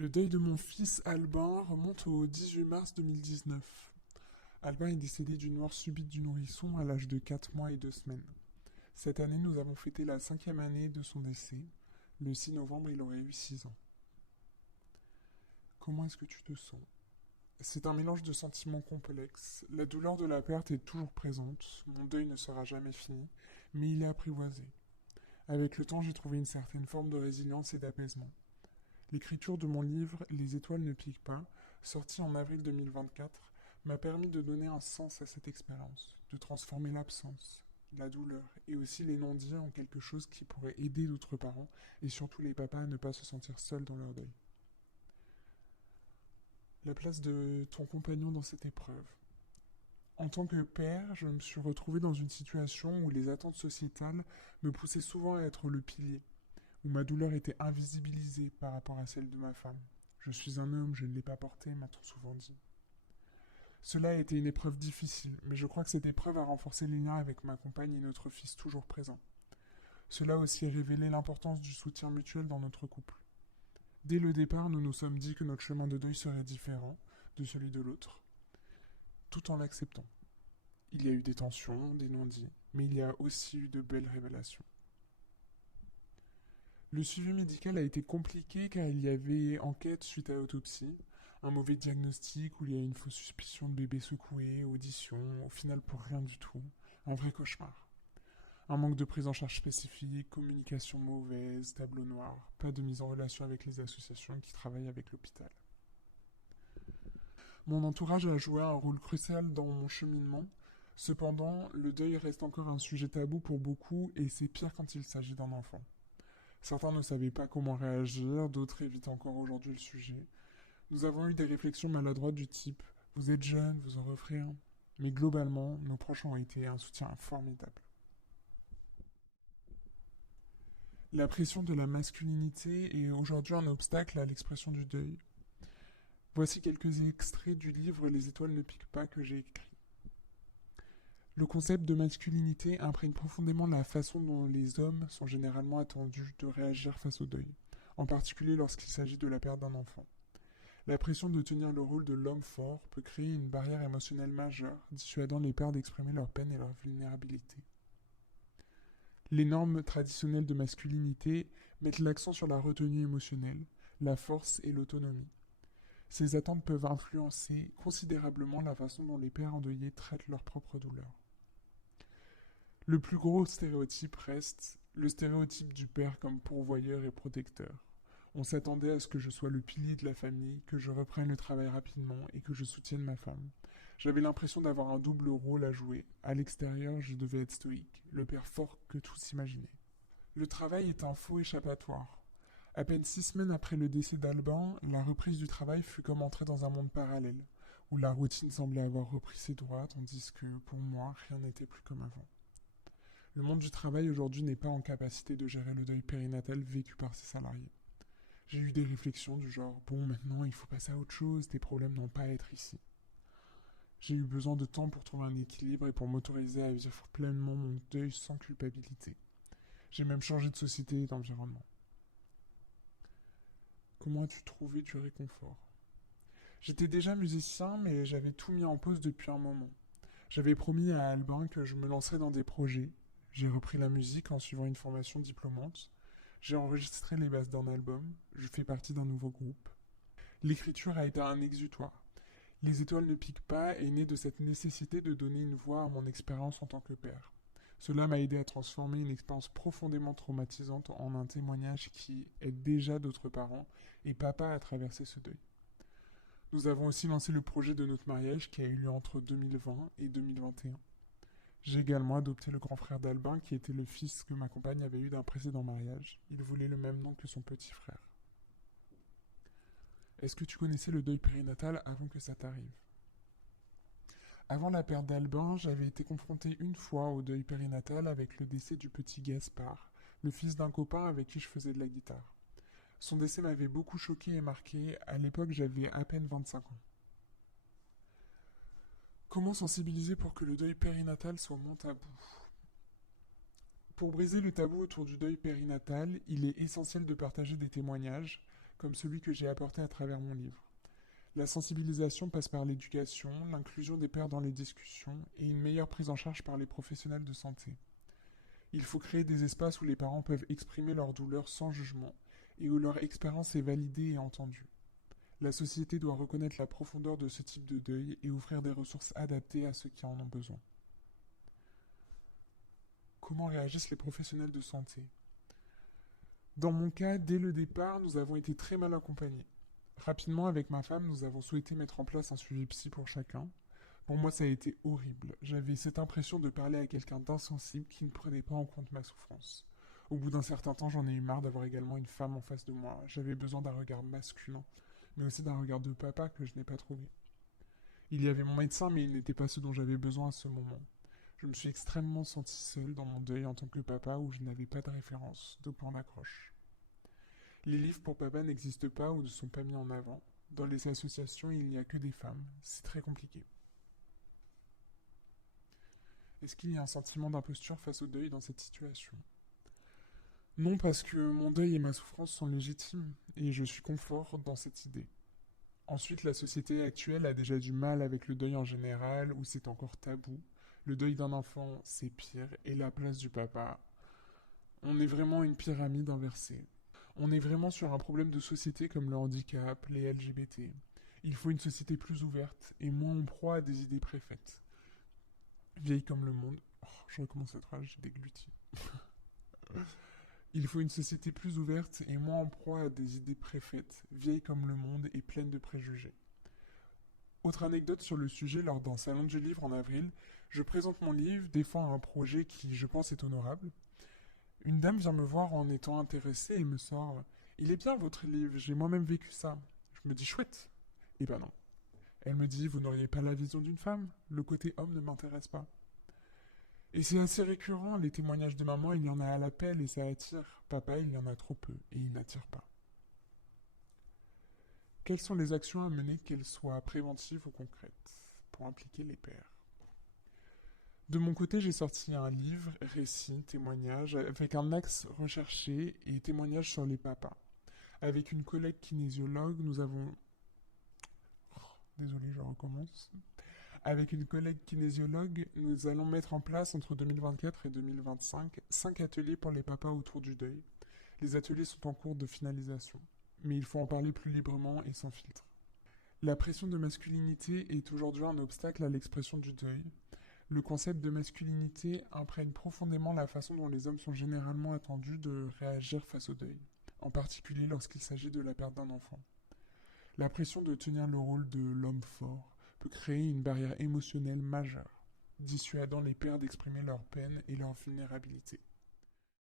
Le deuil de mon fils Albin remonte au 18 mars 2019. Albin est décédé d'une mort subite du nourrisson à l'âge de 4 mois et 2 semaines. Cette année, nous avons fêté la 5e année de son décès. Le 6 novembre, il aurait eu 6 ans. Comment est-ce que tu te sens? C'est un mélange de sentiments complexes. La douleur de la perte est toujours présente. Mon deuil ne sera jamais fini, mais il est apprivoisé. Avec le temps, j'ai trouvé une certaine forme de résilience et d'apaisement. L'écriture de mon livre Les étoiles ne piquent pas, sorti en avril 2024, m'a permis de donner un sens à cette expérience, de transformer l'absence, la douleur et aussi les non-dits en quelque chose qui pourrait aider d'autres parents et surtout les papas à ne pas se sentir seuls dans leur deuil. La place de ton compagnon dans cette épreuve. En tant que père, je me suis retrouvé dans une situation où les attentes sociétales me poussaient souvent à être le pilier, où ma douleur était invisibilisée par rapport à celle de ma femme. Je suis un homme, je ne l'ai pas porté, m'a-t-on souvent dit. Cela a été une épreuve difficile, mais je crois que cette épreuve a renforcé les liens avec ma compagne et notre fils toujours présent. Cela a aussi révélé l'importance du soutien mutuel dans notre couple. Dès le départ, nous nous sommes dit que notre chemin de deuil serait différent de celui de l'autre, tout en l'acceptant. Il y a eu des tensions, des non-dits, mais il y a aussi eu de belles révélations. Le suivi médical a été compliqué car il y avait enquête suite à autopsie, un mauvais diagnostic où il y a une fausse suspicion de bébé secoué, audition, au final pour rien du tout, un vrai cauchemar. Un manque de prise en charge spécifique, communication mauvaise, tableau noir, pas de mise en relation avec les associations qui travaillent avec l'hôpital. Mon entourage a joué un rôle crucial dans mon cheminement. Cependant, le deuil reste encore un sujet tabou pour beaucoup et c'est pire quand il s'agit d'un enfant. Certains ne savaient pas comment réagir, d'autres évitent encore aujourd'hui le sujet. Nous avons eu des réflexions maladroites du type Vous êtes jeune, vous en referez un. Mais globalement, nos proches ont été un soutien formidable. La pression de la masculinité est aujourd'hui un obstacle à l'expression du deuil. Voici quelques extraits du livre Les étoiles ne piquent pas que j'ai écrit. Le concept de masculinité imprègne profondément la façon dont les hommes sont généralement attendus de réagir face au deuil, en particulier lorsqu'il s'agit de la perte d'un enfant. La pression de tenir le rôle de l'homme fort peut créer une barrière émotionnelle majeure, dissuadant les pères d'exprimer leur peine et leur vulnérabilité. Les normes traditionnelles de masculinité mettent l'accent sur la retenue émotionnelle, la force et l'autonomie. Ces attentes peuvent influencer considérablement la façon dont les pères endeuillés traitent leur propre douleur. Le plus gros stéréotype reste le stéréotype du père comme pourvoyeur et protecteur. On s'attendait à ce que je sois le pilier de la famille, que je reprenne le travail rapidement et que je soutienne ma femme. J'avais l'impression d'avoir un double rôle à jouer. À l'extérieur, je devais être stoïque, le père fort que tous imaginaient. Le travail est un faux échappatoire. À peine 6 semaines après le décès d'Albin, la reprise du travail fut comme entrer dans un monde parallèle, où la routine semblait avoir repris ses droits, tandis que, pour moi, rien n'était plus comme avant. Le monde du travail aujourd'hui n'est pas en capacité de gérer le deuil périnatal vécu par ses salariés. J'ai eu des réflexions du genre bon, maintenant il faut passer à autre chose, tes problèmes n'ont pas à être ici. J'ai eu besoin de temps pour trouver un équilibre et pour m'autoriser à vivre pleinement mon deuil sans culpabilité. J'ai même changé de société et d'environnement. Comment as-tu trouvé du réconfort? J'étais déjà musicien, mais j'avais tout mis en pause depuis un moment. J'avais promis à Albin que je me lancerais dans des projets. J'ai repris la musique en suivant une formation diplômante. J'ai enregistré les bases d'un album. Je fais partie d'un nouveau groupe. L'écriture a été un exutoire. Les étoiles ne piquent pas est né de cette nécessité de donner une voix à mon expérience en tant que père. Cela m'a aidé à transformer une expérience profondément traumatisante en un témoignage qui aide déjà d'autres parents et papa à traverser ce deuil. Nous avons aussi lancé le projet de notre mariage qui a eu lieu entre 2020 et 2021. J'ai également adopté le grand frère d'Albin qui était le fils que ma compagne avait eu d'un précédent mariage. Il voulait le même nom que son petit frère. Est-ce que tu connaissais le deuil périnatal avant que ça t'arrive? Avant la perte d'Albin, j'avais été confronté une fois au deuil périnatal avec le décès du petit Gaspard, le fils d'un copain avec qui je faisais de la guitare. Son décès m'avait beaucoup choqué et marqué, à l'époque j'avais à peine 25 ans. Comment sensibiliser pour que le deuil périnatal soit moins tabou? Pour briser le tabou autour du deuil périnatal, il est essentiel de partager des témoignages, comme celui que j'ai apporté à travers mon livre. La sensibilisation passe par l'éducation, l'inclusion des pairs dans les discussions et une meilleure prise en charge par les professionnels de santé. Il faut créer des espaces où les parents peuvent exprimer leurs douleurs sans jugement et où leur expérience est validée et entendue. La société doit reconnaître la profondeur de ce type de deuil et offrir des ressources adaptées à ceux qui en ont besoin. Comment réagissent les professionnels de santé? Dans mon cas, dès le départ, nous avons été très mal accompagnés. Rapidement, avec ma femme, nous avons souhaité mettre en place un suivi psy pour chacun. Pour moi, ça a été horrible. J'avais cette impression de parler à quelqu'un d'insensible qui ne prenait pas en compte ma souffrance. Au bout d'un certain temps, j'en ai eu marre d'avoir également une femme en face de moi. J'avais besoin d'un regard masculin, mais aussi d'un regard de papa que je n'ai pas trouvé. Il y avait mon médecin, mais il n'était pas ce dont j'avais besoin à ce moment. Je me suis extrêmement senti seul dans mon deuil en tant que papa où je n'avais pas de référence, de point d'accroche. Les livres pour papa n'existent pas ou ne sont pas mis en avant. Dans les associations, il n'y a que des femmes. C'est très compliqué. Est-ce qu'il y a un sentiment d'imposture face au deuil dans cette situation? Non, parce que mon deuil et ma souffrance sont légitimes, et je suis confort dans cette idée. Ensuite, la société actuelle a déjà du mal avec le deuil en général, où c'est encore tabou. Le deuil d'un enfant, c'est pire, et la place du papa. On est vraiment une pyramide inversée. On est vraiment sur un problème de société comme le handicap, les LGBT. Il faut une société plus ouverte, et moins en proie à des idées préfaites. Vieille comme le monde. Oh, je recommence cette phrase, j'ai dégluti. Il faut une société plus ouverte et moins en proie à des idées préfaites, vieilles comme le monde et pleines de préjugés. Autre anecdote sur le sujet, lors d'un salon du livre en avril, je présente mon livre, défends un projet qui, je pense, est honorable. Une dame vient me voir en étant intéressée et me sort « Il est bien votre livre, j'ai moi-même vécu ça. » Je me dis « Chouette !» Eh ben non. Elle me dit « Vous n'auriez pas la vision d'une femme? Le côté homme ne m'intéresse pas. » Et c'est assez récurrent, les témoignages de maman, il y en a à l'appel et ça attire. Papa, il y en a trop peu et il n'attire pas. Quelles sont les actions à mener, qu'elles soient préventives ou concrètes, pour impliquer les pères? De mon côté, j'ai sorti un livre, récits, témoignages, avec un axe recherché et témoignages sur les papas. Avec une collègue kinésiologue, nous avons... Oh, désolé, je recommence. Avec une collègue kinésiologue, nous allons mettre en place entre 2024 et 2025 5 ateliers pour les papas autour du deuil. Les ateliers sont en cours de finalisation, mais il faut en parler plus librement et sans filtre. La pression de masculinité est aujourd'hui un obstacle à l'expression du deuil. Le concept de masculinité imprègne profondément la façon dont les hommes sont généralement attendus de réagir face au deuil, en particulier lorsqu'il s'agit de la perte d'un enfant. La pression de tenir le rôle de l'homme fort peut créer une barrière émotionnelle majeure, dissuadant les pères d'exprimer leur peine et leur vulnérabilité.